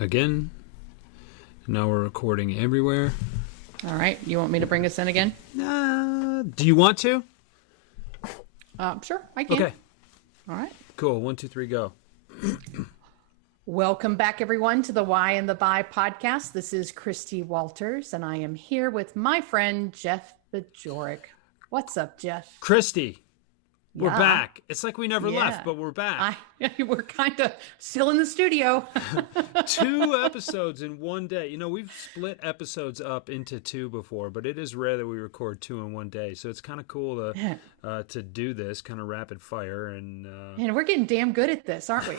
Again, now we're recording everywhere. All right. You want me to bring us in again? Do you want to? Sure, I can. Okay. All right. Cool. 1, 2, 3, go. Welcome back, everyone, to the Why and the Buy podcast. This is Christie Walters, and I am here with my friend, Jeff Bajorek. What's up, Jeff? Christie, we're Yeah. back. It's like we never Yeah. left, but we're back. We're kind of still in the studio. 2 episodes in one day. You know, we've split episodes up into 2 before, but it is rare that we record 2 in one day. So it's kind of cool to do this kind of rapid fire. And we're getting damn good at this, aren't we?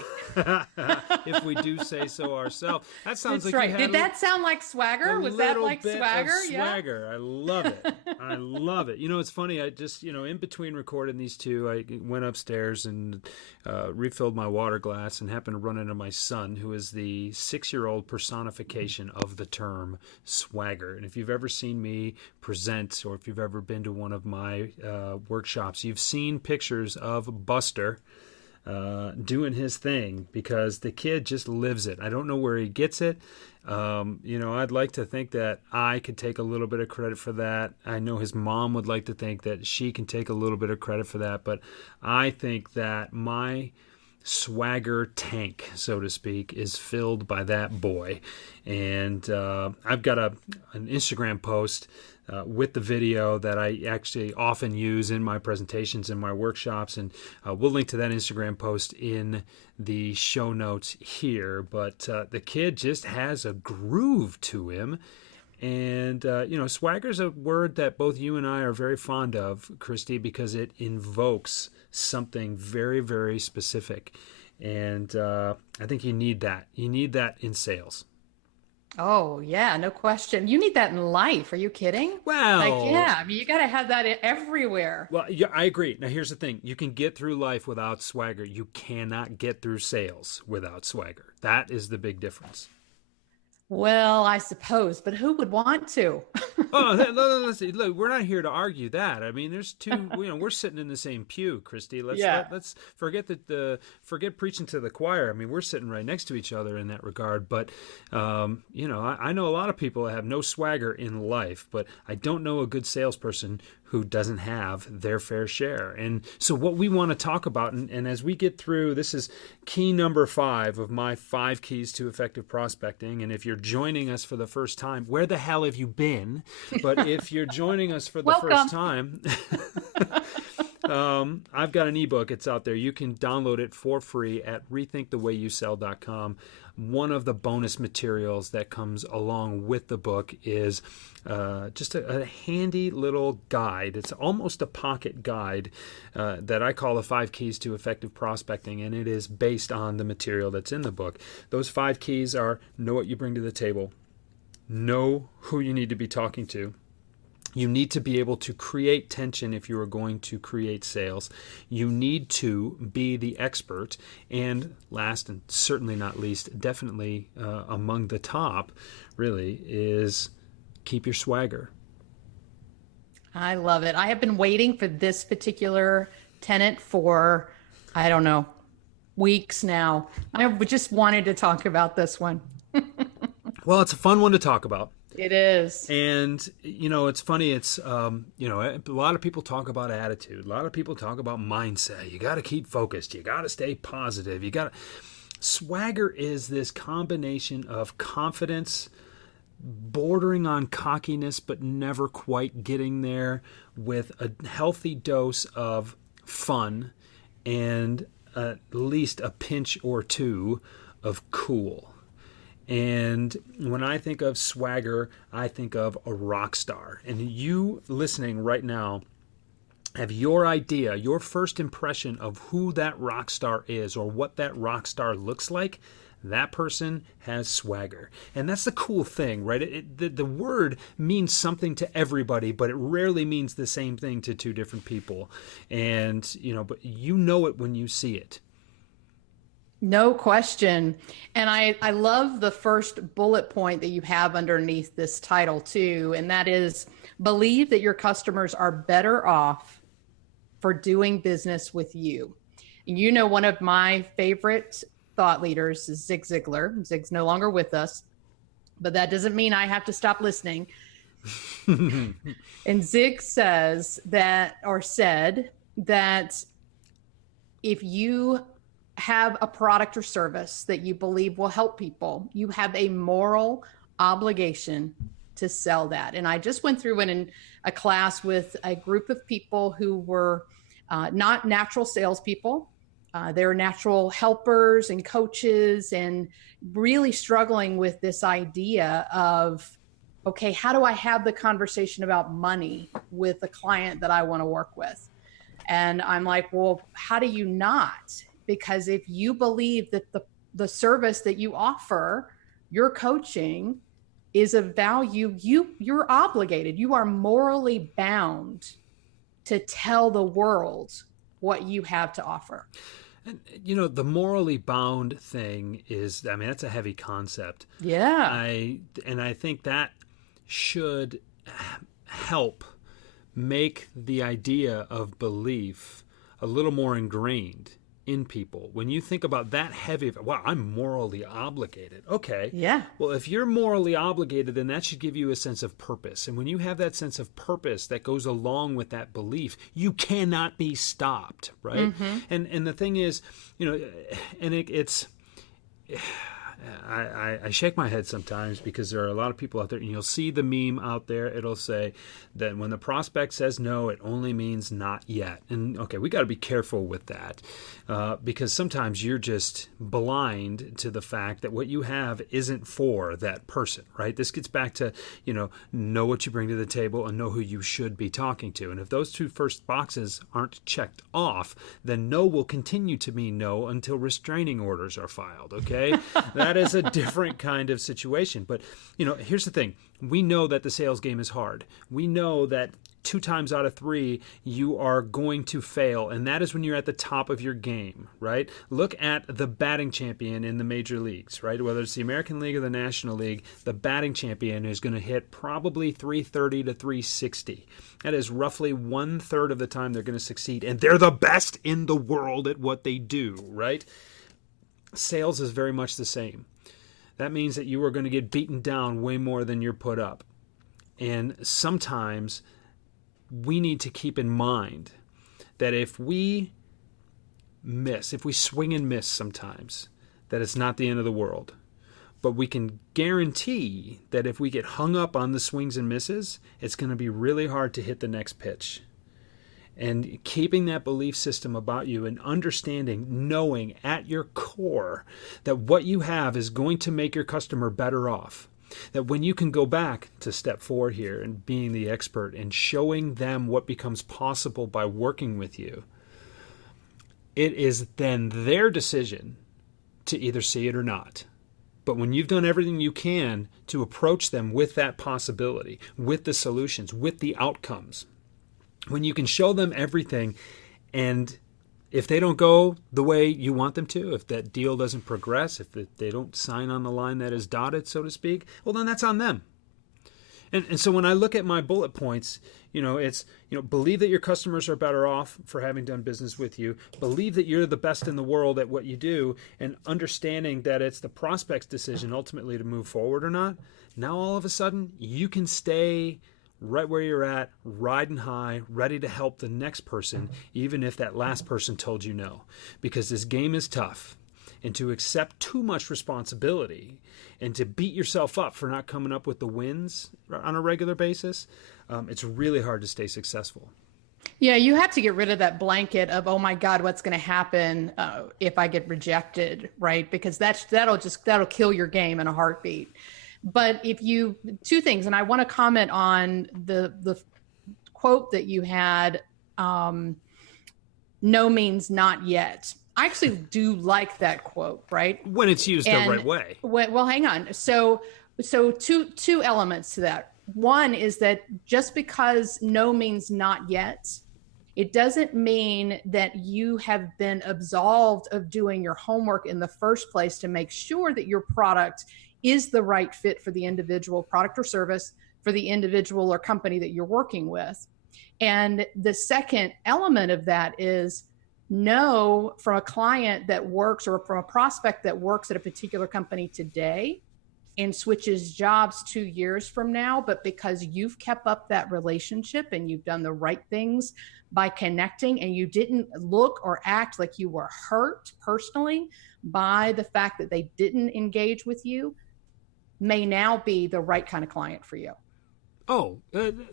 if we do say so ourselves. That sounds That's like right. you had Did that sound like swagger? Was that like swagger? Swagger. Yeah. I love it. I love it. You know, it's funny. I just, in between recording these 2, I went upstairs and refilled my water glass and happened to run into my son, who is the 6-year-old personification of the term swagger. And if you've ever seen me present, or if you've ever been to one of my workshops, you've seen pictures of Buster doing his thing, because the kid just lives it. I don't know where he gets it. I'd like to think that I could take a little bit of credit for that. I know his mom would like to think that she can take a little bit of credit for that, but I think that my swagger tank, so to speak, is filled by that boy. And I've got an Instagram post with the video that I actually often use in my presentations and my workshops, and we'll link to that Instagram post in the show notes here. But the kid just has a groove to him. And, swagger is a word that both you and I are very fond of, Christy, because it invokes something very, very specific. And I think you need that. You need that in sales. Oh, yeah, no question. You need that in life. Are you kidding? Well, you got to have that everywhere. Well, yeah, I agree. Now, here's the thing. You can get through life without swagger. You cannot get through sales without swagger. That is the big difference. Well, I suppose, but who would want to? Look, we're not here to argue that. I mean, there's 2. We're sitting in the same pew, Christy. Let's forget forget preaching to the choir. I mean, we're sitting right next to each other in that regard. But I know a lot of people that have no swagger in life, but I don't know a good salesperson who doesn't have their fair share. And so what we want to talk about, and as we get through, this is key number 5 of my 5 keys to effective prospecting. And if you're joining us for the first time, where the hell have you been? But if you're joining us for the first time, I've got an ebook. It's out there. You can download it for free at rethinkthewayyouSell.com. One of the bonus materials that comes along with the book is just a handy little guide. It's almost a pocket guide that I call the 5 keys to effective prospecting, and it is based on the material that's in the book. Those 5 keys are: know what you bring to the table, know who you need to be talking to. You need to be able to create tension if you are going to create sales. You need to be the expert. And last and certainly not least, definitely among the top, really, is keep your swagger. I love it. I have been waiting for this particular tenet for, I don't know, weeks now. I just wanted to talk about this one. Well, it's a fun one to talk about. It is. And, it's funny. It's, a lot of people talk about attitude. A lot of people talk about mindset. You got to keep focused. You got to stay positive. Swagger is this combination of confidence, bordering on cockiness, but never quite getting there, with a healthy dose of fun and at least a pinch or 2 of cool. And when I think of swagger, I think of a rock star. And you listening right now have your idea, your first impression of who that rock star is or what that rock star looks like. That person has swagger. And that's the cool thing, right? The word means something to everybody, but it rarely means the same thing to 2 different people. And, but you know it when you see it. No question. And I love the first bullet point that you have underneath this title too. And that is, believe that your customers are better off for doing business with you. And one of my favorite thought leaders is Zig Ziglar. Zig's no longer with us, but that doesn't mean I have to stop listening. And Zig said that if you have a product or service that you believe will help people, you have a moral obligation to sell that. And I just went through in a class with a group of people who were not natural salespeople. They were natural helpers and coaches, and really struggling with this idea of, okay, how do I have the conversation about money with a client that I want to work with? And I'm like, well, how do you not? Because if you believe that the service that you offer, your coaching, is of value, you're obligated. You are morally bound to tell the world what you have to offer. And, the morally bound thing is, that's a heavy concept. Yeah. I think that should help make the idea of belief a little more ingrained in people. When you think about that heavy, wow, I'm morally obligated. Okay. Yeah. Well, if you're morally obligated, then that should give you a sense of purpose. And when you have that sense of purpose that goes along with that belief, you cannot be stopped, right? Mm-hmm. And the thing is, and it's I shake my head sometimes, because there are a lot of people out there, and you'll see the meme out there. It'll say that when the prospect says no, it only means not yet. And okay, we got to be careful with that, because sometimes you're just blind to the fact that what you have isn't for that person, right? This gets back to, know what you bring to the table and know who you should be talking to. And if those two first boxes aren't checked off, then no will continue to mean no until restraining orders are filed, okay? That is a different kind of situation. But, here's the thing. We know that the sales game is hard. We know that 2 times out of 3, you are going to fail. And that is when you're at the top of your game, right? Look at the batting champion in the major leagues, right? Whether it's the American League or the National League, the batting champion is going to hit probably 330 to 360. That is roughly 1/3 of the time they're going to succeed. And they're the best in the world at what they do, right? Sales is very much the same. That means that you are going to get beaten down way more than you're put up. And sometimes we need to keep in mind that if we swing and miss sometimes, that it's not the end of the world. But we can guarantee that if we get hung up on the swings and misses, it's going to be really hard to hit the next pitch. And keeping that belief system about you and understanding, knowing at your core that what you have is going to make your customer better off. That when you can go back to step 4 here and being the expert and showing them what becomes possible by working with you, it is then their decision to either see it or not. But when you've done everything you can to approach them with that possibility, with the solutions, with the outcomes, when you can show them everything, and if they don't go the way you want them to, if that deal doesn't progress, if they don't sign on the line that is dotted, so to speak, well, then that's on them. And so when I look at my bullet points, it's, believe that your customers are better off for having done business with you. Believe that you're the best in the world at what you do, and understanding that it's the prospect's decision ultimately to move forward or not. Now, all of a sudden, you can stay right where you're at, riding high, ready to help the next person, even if that last person told you no. Because this game is tough. And to accept too much responsibility and to beat yourself up for not coming up with the wins on a regular basis, it's really hard to stay successful. Yeah, you have to get rid of that blanket of, oh my God, what's going to happen if I get rejected, right? Because that'll kill your game in a heartbeat. But two things, and I want to comment on the quote that you had, no means not yet. I actually do like that quote, right? When it's used the right way. Well, hang on. So two elements to that. One is that just because no means not yet, it doesn't mean that you have been absolved of doing your homework in the first place to make sure that your product is the right fit for the individual product or service for the individual or company that you're working with. And the second element of that is no from a client that works or from a prospect that works at a particular company today and switches jobs 2 years from now, but because you've kept up that relationship and you've done the right things by connecting and you didn't look or act like you were hurt personally by the fact that they didn't engage with you, may now be the right kind of client for you. Oh,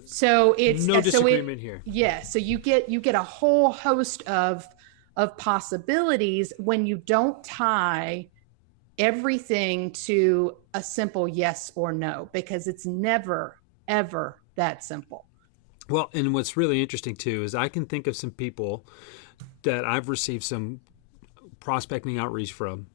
so it's no disagreement here. Yeah, so you get a whole host of possibilities when you don't tie everything to a simple yes or no, because it's never, ever that simple. Well, and what's really interesting too is I can think of some people that I've received some prospecting outreach from,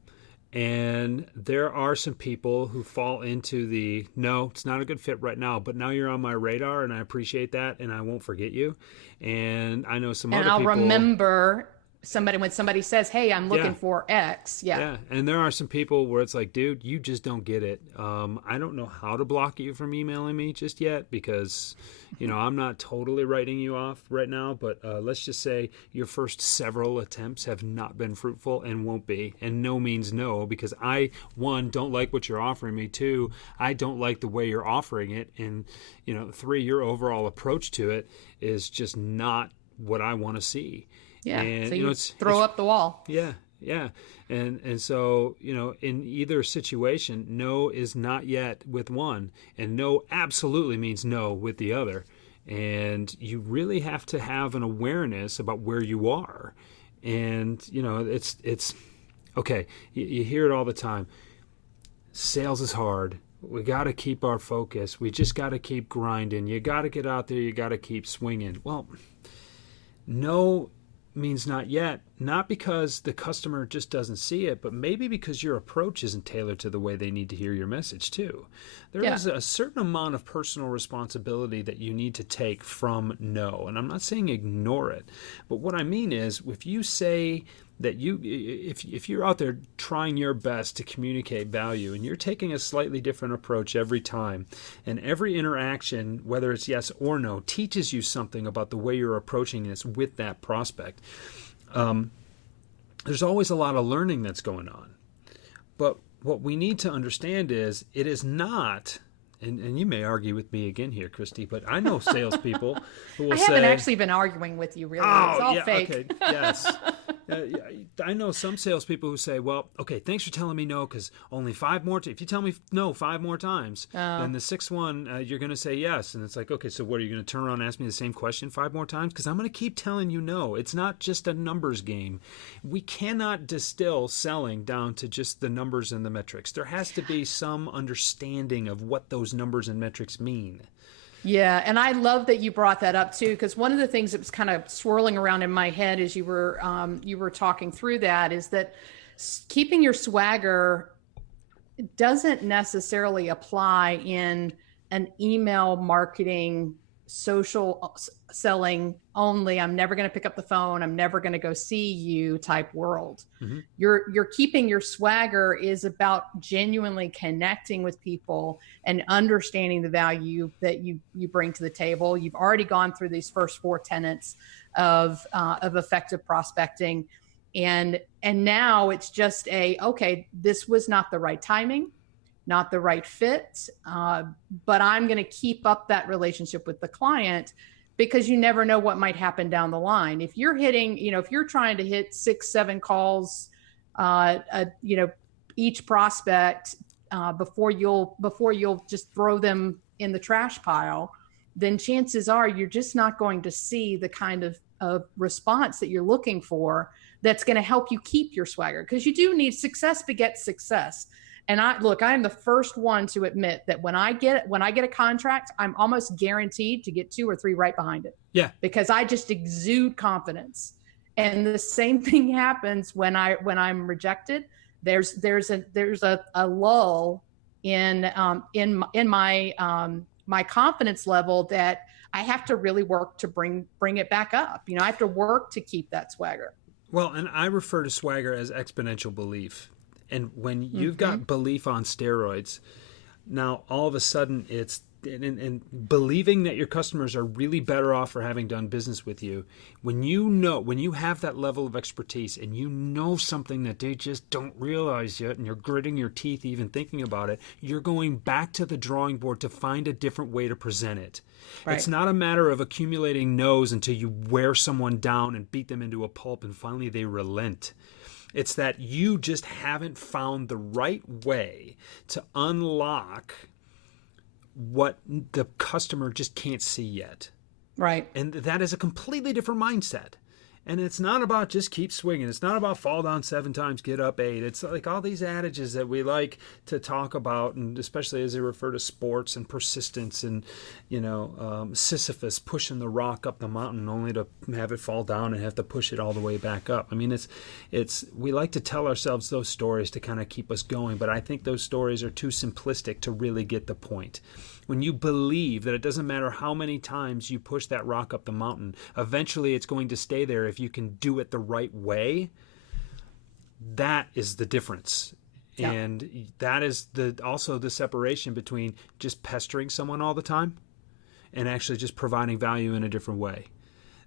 and there are some people who fall into the, no, it's not a good fit right now, but now you're on my radar and I appreciate that and I won't forget you. And I know some other people. And I'll remember somebody when somebody says, hey, I'm looking for X. Yeah. And there are some people where it's like, dude, you just don't get it. I don't know how to block you from emailing me just yet because, I'm not totally writing you off right now, but let's just say your first several attempts have not been fruitful and won't be. And no means no, because I, one, don't like what you're offering me. Two, I don't like the way you're offering it. And, three, your overall approach to it is just not what I want to see. Yeah, and, so you throw up the wall. Yeah. And so, in either situation, no is not yet with one, and no absolutely means no with the other. And you really have to have an awareness about where you are. And, it's okay, you hear it all the time. Sales is hard. We got to keep our focus. We just got to keep grinding. You got to get out there. You got to keep swinging. Well, no means not yet, not because the customer just doesn't see it, but maybe because your approach isn't tailored to the way they need to hear your message too. There is a certain amount of personal responsibility that you need to take from no. And I'm not saying ignore it, but what I mean is if you say that if you're out there trying your best to communicate value and you're taking a slightly different approach every time, and every interaction, whether it's yes or no, teaches you something about the way you're approaching this with that prospect, there's always a lot of learning that's going on. But what we need to understand is it is not, and you may argue with me again here, Christy, but I know salespeople who will say... I haven't actually been arguing with you, really. It's all fake. Okay, yes. I know some salespeople who say, well, okay, thanks for telling me no, because only 5 more times. If you tell me no 5 more times, then the 6th one, you're going to say yes. And it's like, okay, so what, are you going to turn around and ask me the same question 5 more times? Because I'm going to keep telling you no. It's not just a numbers game. We cannot distill selling down to just the numbers and the metrics. There has to be some understanding of what those numbers and metrics mean. Yeah, and I love that you brought that up too, because one of the things that was kind of swirling around in my head as you were talking through that is that keeping your swagger doesn't necessarily apply in an email marketing, social selling only, I'm never going to pick up the phone, I'm never going to go see you type world. Mm-hmm. You're keeping your swagger is about genuinely connecting with people and understanding the value that you bring to the table. You've already gone through these first 4 tenets of effective prospecting. And now it's just okay, this was not the right timing, not the right fit, but I'm going to keep up that relationship with the client because you never know what might happen down the line. If you're hitting, if you're trying to hit 6-7 calls, each prospect before you'll just throw them in the trash pile, then chances are you're just not going to see the kind of response that you're looking for that's going to help you keep your swagger, because you do need success begets success. And I am the first one to admit that when I get a contract, I'm almost guaranteed to get 2 or 3 right behind it. Yeah. Because I just exude confidence. And the same thing happens when I'm rejected. There's a lull in my confidence level that I have to really work to bring it back up. I have to work to keep that swagger. Well, and I refer to swagger as exponential belief. And when you've got belief on steroids, now all of a sudden it's and believing that your customers are really better off for having done business with you, when you have that level of expertise and you know something that they just don't realize yet, and you're gritting your teeth even thinking about it, you're going back to the drawing board to find a different way to present it. Right. It's not a matter of accumulating no's until you wear someone down and beat them into a pulp and finally they relent. It's that you just haven't found the right way to unlock what the customer just can't see yet. Right. And that is a completely different mindset. And it's not about just keep swinging. It's not about fall down 7 times, get up 8. It's like all these adages that we like to talk about, and especially as they refer to sports and persistence and, Sisyphus pushing the rock up the mountain only to have it fall down and have to push it all the way back up. I mean, we like to tell ourselves those stories to kind of keep us going, but I think those stories are too simplistic to really get the point. When you believe that it doesn't matter how many times you push that rock up the mountain, eventually it's going to stay there if you can do it the right way, that is the difference. Yeah. And that is also the separation between just pestering someone all the time and actually just providing value in a different way.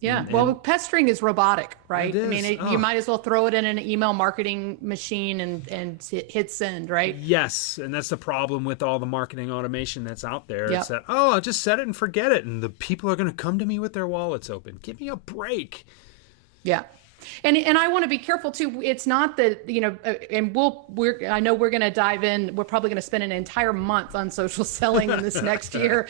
Yeah. Well, pestering is robotic, right? It is. I mean, you might as well throw it in an email marketing machine and hit send, right? Yes. And that's the problem with all the marketing automation that's out there. Yep. It's that, I'll just set it and forget it. And the people are going to come to me with their wallets open. Give me a break. Yeah. And I want to be careful too. It's not that, and I know we're going to dive in. We're probably going to spend an entire month on social selling in this next year.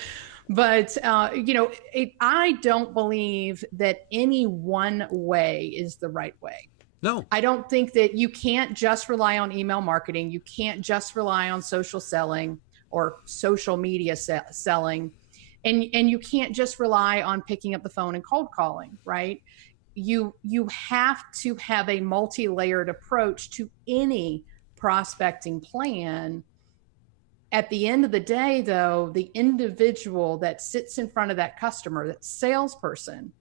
But, I don't believe that any one way is the right way. No. I don't think that you can't just rely on email marketing. You can't just rely on social selling or social media selling. And you can't just rely on picking up the phone and cold calling, right? You have to have a multi-layered approach to any prospecting plan. At the end of the day, though, the individual that sits in front of that customer, that salesperson,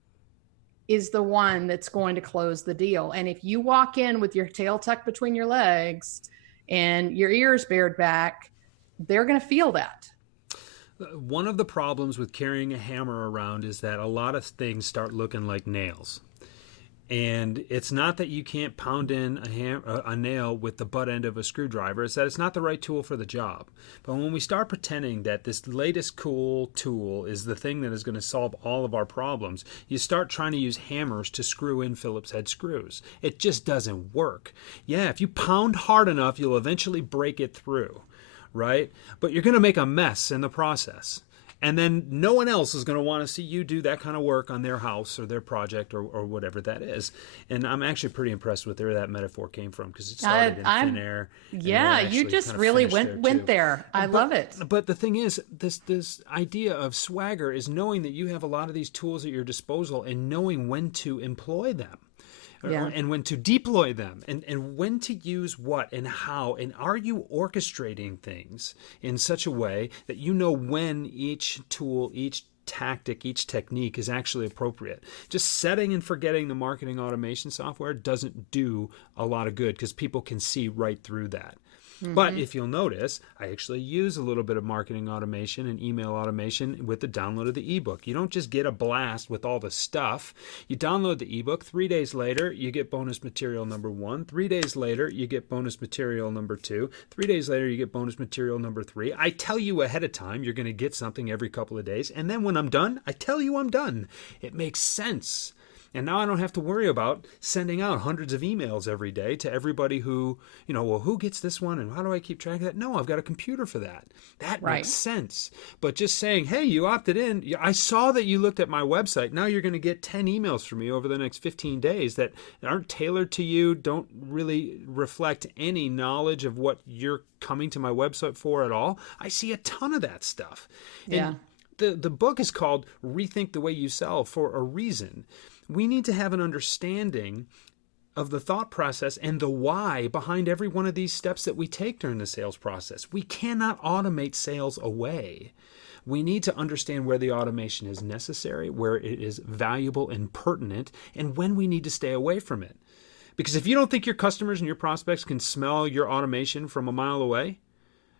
is the one that's going to close the deal. And if you walk in with your tail tucked between your legs and your ears bared back, they're going to feel that. One of the problems with carrying a hammer around is that a lot of things start looking like nails. And it's not that you can't pound in a nail with the butt end of a screwdriver. It's that it's not the right tool for the job. But when we start pretending that this latest cool tool is the thing that is going to solve all of our problems, you start trying to use hammers to screw in Phillips head screws. It just doesn't work. Yeah, if you pound hard enough, you'll eventually break it through, right? But you're going to make a mess in the process. And then no one else is going to want to see you do that kind of work on their house or their project or whatever that is. And I'm actually pretty impressed with where that metaphor came from, because it started in thin air. Yeah, you just really went there. I love it. But the thing is, this idea of swagger is knowing that you have a lot of these tools at your disposal and knowing when to employ them. Yeah. And when to deploy them, and when to use what and how, and are you orchestrating things in such a way that you know when each tool, each tactic, each technique is actually appropriate. Just setting and forgetting the marketing automation software doesn't do a lot of good, because people can see right through that. Mm-hmm. But if you'll notice, I actually use a little bit of marketing automation and email automation with the download of the ebook. You don't just get a blast with all the stuff. You download the ebook. 3 days later, you get bonus material number 1. 3 days later, you get bonus material number 2. 3 days later, you get bonus material number 3. I tell you ahead of time you're going to get something every couple of days. And then when I'm done, I tell you I'm done. It makes sense. And now I don't have to worry about sending out hundreds of emails every day to everybody who, who gets this one and how do I keep track of that? No, I've got a computer for that. That makes sense. But just saying, hey, you opted in. I saw that you looked at my website. Now you're going to get 10 emails from me over the next 15 days that aren't tailored to you, don't really reflect any knowledge of what you're coming to my website for at all. I see a ton of that stuff. Yeah. And the book is called Rethink the Way You Sell for a reason. We need to have an understanding of the thought process and the why behind every one of these steps that we take during the sales process. We cannot automate sales away. We need to understand where the automation is necessary, where it is valuable and pertinent, and when we need to stay away from it. Because if you don't think your customers and your prospects can smell your automation from a mile away,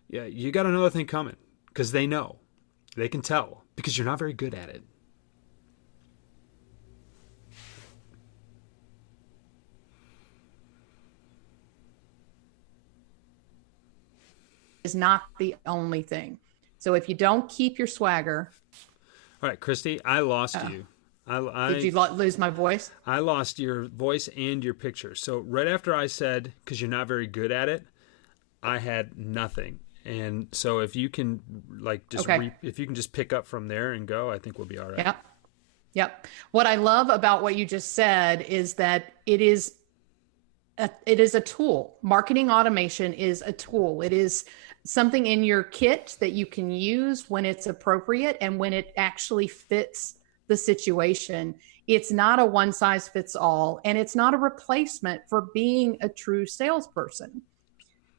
yeah, you got another thing coming, because they know. They can tell because you're not very good at it. Is not the only thing. So if you don't keep your swagger. All right, Christie, I lost you. Did you lose my voice? I lost your voice and your picture. So right after I said, because you're not very good at it, I had nothing. And so if you can if you can just pick up from there and go, I think we'll be all right. Yep. What I love about what you just said is that it is a tool. Marketing automation is a tool. It is something in your kit that you can use when it's appropriate and when it actually fits the situation. It's not a one size fits all, and it's not a replacement for being a true salesperson.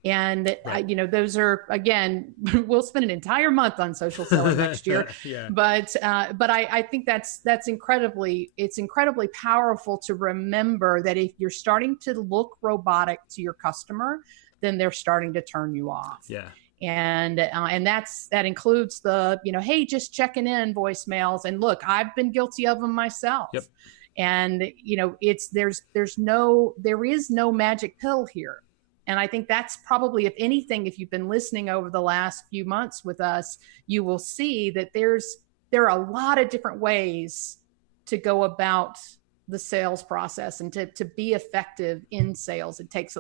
And, right. Those are, again, we'll spend an entire month on social selling next year. Yeah. But I think it's incredibly powerful to remember that if you're starting to look robotic to your customer, then they're starting to turn you off. Yeah. And that includes the, hey, just checking in voicemails. And look, I've been guilty of them myself. Yep. And, there is no magic pill here. And I think that's probably, if anything, if you've been listening over the last few months with us, you will see that there are a lot of different ways to go about the sales process and to be effective in sales. It takes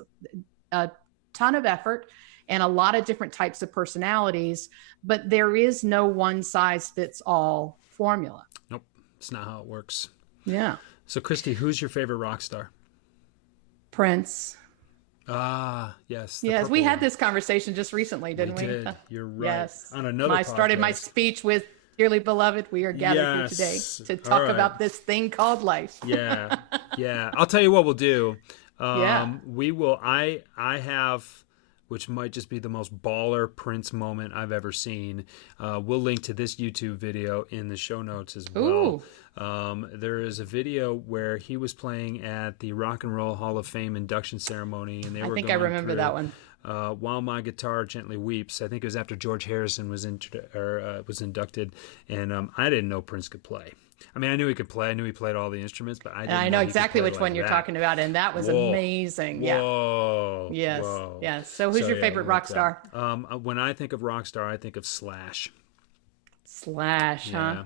a ton of effort and a lot of different types of personalities, but there is no one size fits all formula. Nope. It's not how it works. Yeah. So Christie, who's your favorite rock star? Prince. Ah, yes. Yes, we had this conversation just recently, didn't we? Did. You're right. Yes. On another I started my speech with, "Dearly beloved, we are gathered here today to talk about this thing called life." Yeah. Yeah. I'll tell you what we'll do. Yeah. We will. I have, which might just be the most baller Prince moment I've ever seen. We'll link to this YouTube video in the show notes as well. There is a video where he was playing at the Rock and Roll Hall of Fame induction ceremony, and I think I remember that one. While My Guitar Gently Weeps. I think it was after George Harrison was inducted, and I didn't know Prince could play. I mean, I knew he could play. I knew he played all the instruments, but I know exactly which one you're talking about, and that was amazing. Whoa. Yes. Whoa. Yes. So who's your favorite rock star? When I think of rock star, I think of Slash. Slash, huh?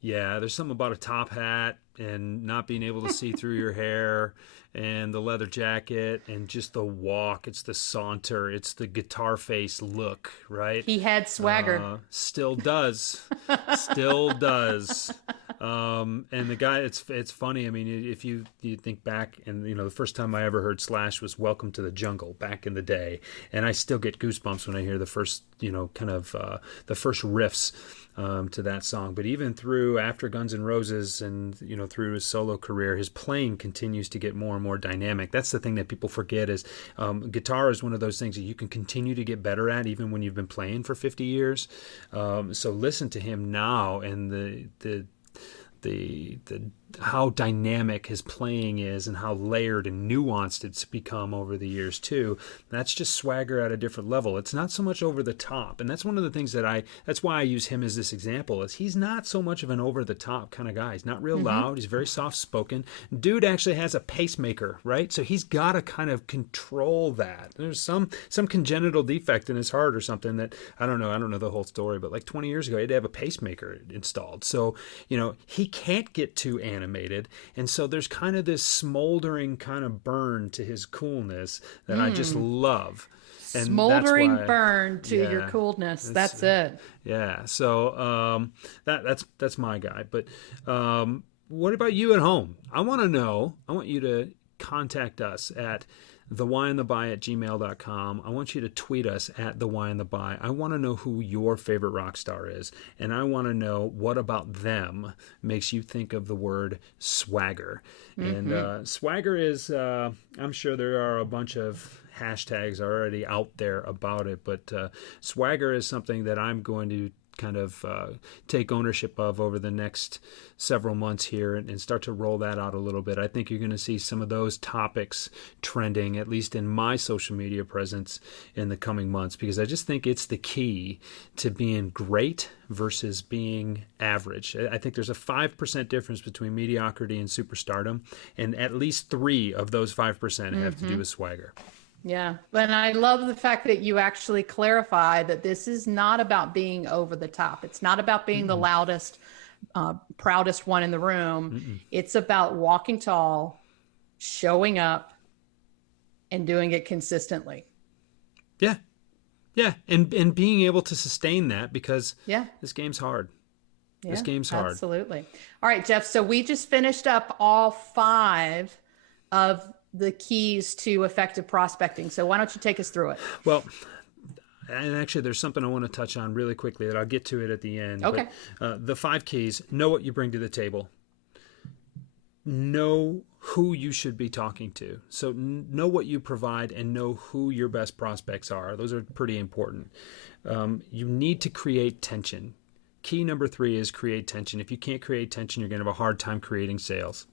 Yeah, there's something about a top hat and not being able to see through your hair and the leather jacket and just the walk. It's the saunter. It's the guitar face look, right? He had swagger. Still does. Still does. And the guy, it's funny. I mean, if you think back, and the first time I ever heard Slash was "Welcome to the Jungle" back in the day, and I still get goosebumps when I hear the first, the first riffs to that song. But even through after Guns N' Roses and through his solo career, his playing continues to get more and more dynamic. That's the thing that people forget is guitar is one of those things that you can continue to get better at even when you've been playing for 50 years. So listen to him now and the how dynamic his playing is and how layered and nuanced it's become over the years too. That's just swagger at a different level. It's not so much over the top. And that's one of the things that's why I use him as this example is he's not so much of an over the top kind of guy. He's not real loud. He's very soft spoken. Dude actually has a pacemaker, right? So he's got to kind of control that. There's some congenital defect in his heart or something that I don't know the whole story, but like 20 years ago, he had to have a pacemaker installed. So, he can't get too animated. And so there's kind of this smoldering kind of burn to his coolness that I just love. And smoldering burn to your coolness. That's it. Yeah. So that's my guy. But what about you at home? I want you to contact us at thewhyandthebuy@gmail.com. I want you to tweet us at thewhyandthebuy. I want to know who your favorite rock star is, and I want to know what about them makes you think of the word swagger. And swagger is, I'm sure there are a bunch of hashtags already out there about it, but swagger is something that I'm going to kind of take ownership of over the next several months here and start to roll that out a little bit. I think you're going to see some of those topics trending, at least in my social media presence in the coming months, because I just think it's the key to being great versus being average. I think there's a 5% difference between mediocrity and superstardom, and at least 3 of those 5% have to do with swagger. Yeah. And I love the fact that you actually clarify that this is not about being over the top. It's not about being the loudest, proudest one in the room. It's about walking tall, showing up, and doing it consistently. Yeah. Yeah. And being able to sustain that, because this game's hard. Yeah, this game's hard. Absolutely. All right, Jeff. So we just finished up all 5 of the keys to effective prospecting. So why don't you take us through it? Well, and actually there's something I want to touch on really quickly that I'll get to it at the end. Okay. But, the 5 keys: know what you bring to the table. Know who you should be talking to. So know what you provide and know who your best prospects are. Those are pretty important. You need to create tension. Key number 3 is create tension. If you can't create tension, you're going to have a hard time creating sales.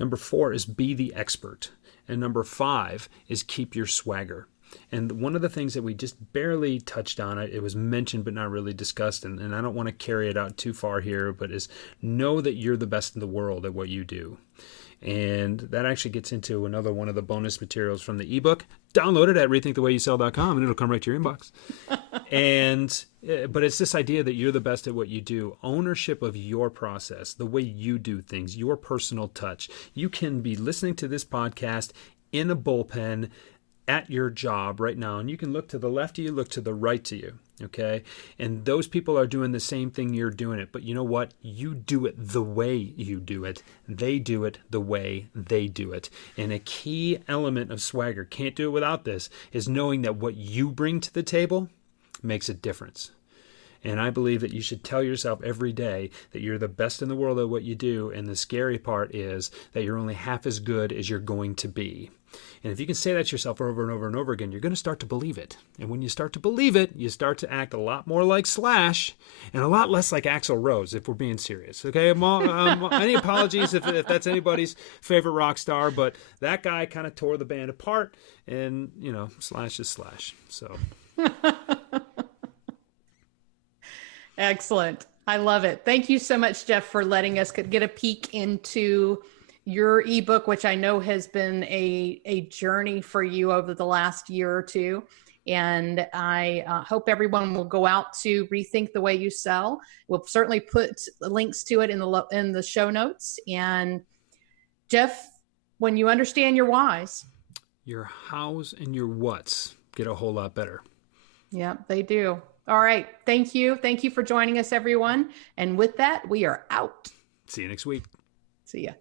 Number 4 is be the expert. And number 5 is keep your swagger. And one of the things that we just barely touched on, it was mentioned but not really discussed, and I don't want to carry it out too far here, but is know that you're the best in the world at what you do. And that actually gets into another one of the bonus materials from the ebook. Download it at rethinkthewayyouSell.com and it'll come right to your inbox. But it's this idea that you're the best at what you do. Ownership of your process, the way you do things, your personal touch. You can be listening to this podcast in a bullpen at your job right now, and you can look to the left of you, look to the right to you, okay? And those people are doing the same thing you're doing it, but you know what? You do it the way you do it. They do it the way they do it. And a key element of swagger, can't do it without this, is knowing that what you bring to the table makes a difference. And I believe that you should tell yourself every day that you're the best in the world at what you do, and the scary part is that you're only half as good as you're going to be. And if you can say that to yourself over and over and over again, you're going to start to believe it. And when you start to believe it, you start to act a lot more like Slash and a lot less like Axl Rose, if we're being serious. Okay, any apologies if that's anybody's favorite rock star, but that guy kind of tore the band apart, and, you know, Slash is Slash. So... Excellent. I love it. Thank you so much, Jeff, for letting us get a peek into your ebook, which I know has been a journey for you over the last year or two. And I hope everyone will go out to Rethink the Way You Sell. We'll certainly put links to it in the show notes. And Jeff, when you understand your whys, your hows and your whats get a whole lot better. Yeah, they do. All right. Thank you. Thank you for joining us, everyone. And with that, we are out. See you next week. See ya.